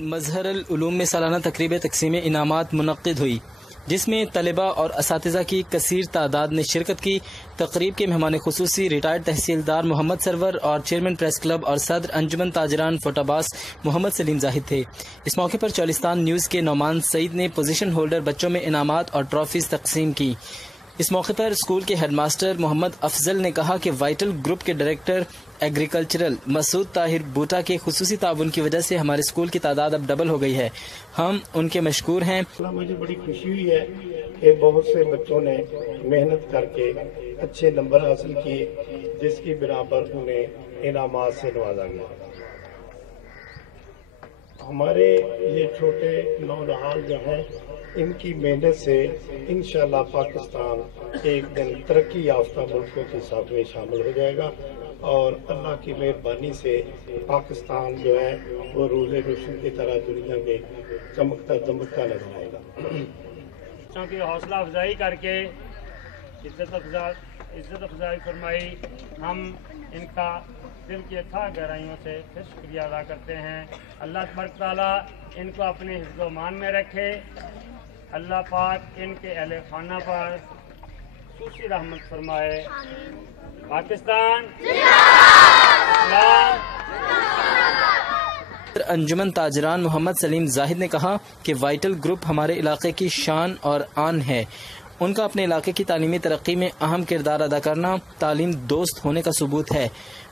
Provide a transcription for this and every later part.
مظہر العلوم میں سالانہ تقریب تقسیم انعامات منعقد ہوئی، جس میں طلباء اور اساتذہ کی کثیر تعداد نے شرکت کی۔ تقریب کے مہمان خصوصی ریٹائرڈ تحصیلدار محمد سرور اور چیئرمین پریس کلب اور صدر انجمن تاجران فوٹاباس محمد سلیم زاہد تھے۔ اس موقع پر چولستان نیوز کے نعمان سعید نے پوزیشن ہولڈر بچوں میں انعامات اور ٹرافیز تقسیم کی۔ اس موقع پر اسکول کے ہیڈ ماسٹر محمد افضل نے کہا کہ وائٹل گروپ کے ڈائریکٹر ایگریکلچرل مسعود طاہر بوٹا کے خصوصی تعاون کی وجہ سے ہمارے اسکول کی تعداد اب ڈبل ہو گئی ہے، ہم ان کے مشکور ہیں۔ مجھے بڑی خوشی ہوئی ہے کہ بہت سے بچوں نے محنت کر کے اچھے نمبر حاصل کیے، جس کی بنا پر انہیں انعامات سے نوازا گیا۔ ہمارے یہ چھوٹے نونہال جو ہیں، ان کی محنت سے انشاءاللہ پاکستان ایک دن ترقی یافتہ ملکوں کے ساتھ میں شامل ہو جائے گا، اور اللہ کی مہربانی سے پاکستان جو ہے وہ روز روشن کی طرح دنیا میں چمکتا دمکتا نظر آئے گا۔ بچوں کی حوصلہ افزائی کر کے عزت افزائی فرمائی، ہم ان کا دل کی اتھاہ گہرائیوں سے پھر شکریہ ادا کرتے ہیں۔ اللہ تبارک تعالیٰ ان کو اپنے حفظ و امان میں رکھے، اللہ پاک ان کے اہل خانہ پر خصوصی رحمت فرمائے۔ پاکستان انجمن تاجران محمد سلیم زاہد نے کہا کہ وائٹل گروپ ہمارے علاقے کی شان اور آن ہے، ان کا اپنے علاقے کی تعلیمی ترقی میں اہم کردار ادا کرنا تعلیم دوست ہونے کا ثبوت ہے۔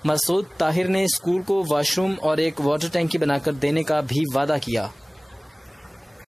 مسعود طاہر نے اسکول کو واش روم اور ایک واٹر ٹینکی بنا کر دینے کا بھی وعدہ کیا۔